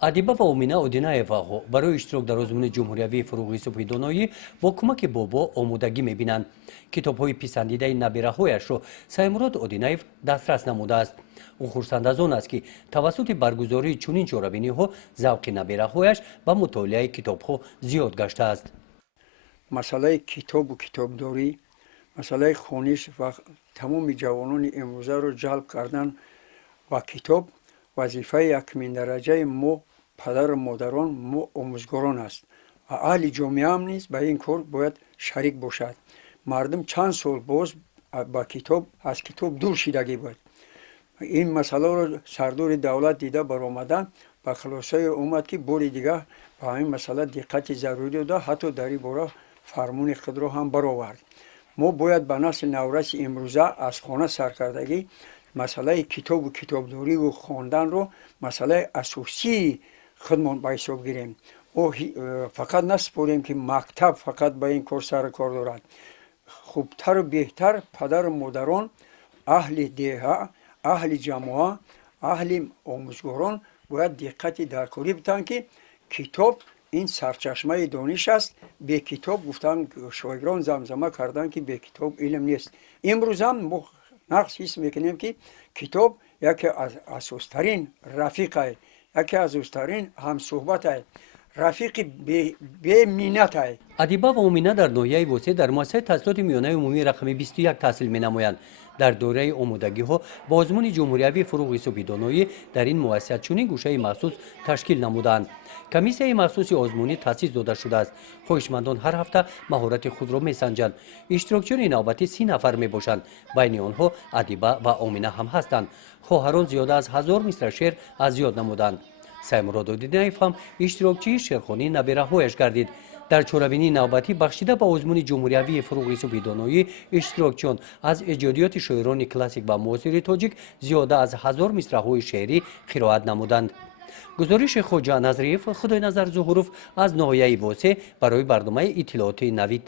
адиба ва Омина Одинаева барои иштирок дар озмуни ҷумҳуриявии фуруғи субҳи доноӣ бо кӯмаки бобо омодагӣ мебинанд. Китобҳои писандидаи набираҳояшро Саймурод Одинаев дастрас намудааст. ӯ хурсанд аз он аст ки тавассути баргузории чунин чорабиниҳо завқи набираҳояш ба мутолиаи китобҳо зиёд гаштааст. масъалаи китобу китобдорӣ, масъалаи хониш ва тамоми ҷавонони имрӯзаро ҷалб кардан ва китоб вазифаи якминдараҷаи мо падару модарон, мо омӯзгорон аст ва аҳли ҷомеаам низ ба ин кор бояд шарик бошад. мардум чанд сол боз ба китоб аз китоб дур шидагӣ бояд. ин масъаларо сардори давлат дида баромада ба хулосае омад ки бори дигар ба ҳамин масъала диққати зарурӣ дода ҳатто дар ин бора фармони худро ҳам баровард. мо бояд ба насли навраси имрӯза аз хона саркардагӣ масъалаи китобу китобдориву хонданро масъалаи асосии худмон ба ҳисоб гирем. фақат наспорем ки мактаб фақат ба ин кор сару кор дорад. хубтару беҳтар падару модарон, аҳли деҳа, аҳли ҷамоа, аҳли омӯзгорон бояд диққати даркорӣ битанд ки китоб ин сарчашмаи дониш аст. бе китоб гуфтан шоирон замзама карданд ки бе китоб илм нест. имрӯзам мо нақс ҳис мекунем ки китоб яке аз асостарин рафиқай, яке аз асостарин ҳамсӯҳбатай, рафиқи беминнатай. адиба ва Омина дар ноҳияи восеъ дар муассисаи таҳсилоти миёнаи умумии рақами 21 таҳсил менамоянд. дар дораи омодагиҳо ба озмуни ҷумҳуриявии фуруғи субҳи доноӣ дар ин муассисат чунин гӯшаи махсус ташкил намуданд. комиссияи махсуси озмунӣ таъсис дода шудааст. хоҳишмандон ҳар ҳафта маҳорати худро месанҷанд. иштирокчиёни навбатӣ 30 нафар мебошанд. байни онҳо адиба ва Омина ҳам ҳастанд. хоҳарон зиёда аз 1000 мисра шеър аз ёд намуданд. Саймурод Одинаев ҳам иштирокчии шеърхонии набираҳояш гардид. дар чорабинии навбатӣ бахшида ба озмуни ҷумҳуриявии фуруғи субҳи доноӣ иштирокчиён аз эҷодиёти шоирони классик ва муосири тоҷик зиёда аз 1000 мисраҳои шеърӣ қироат намуданд. гузориши Хоҷа Назриев, Худойназар Зуҳуров аз ноҳияи восеъ барои барномаи иттилооти Навид.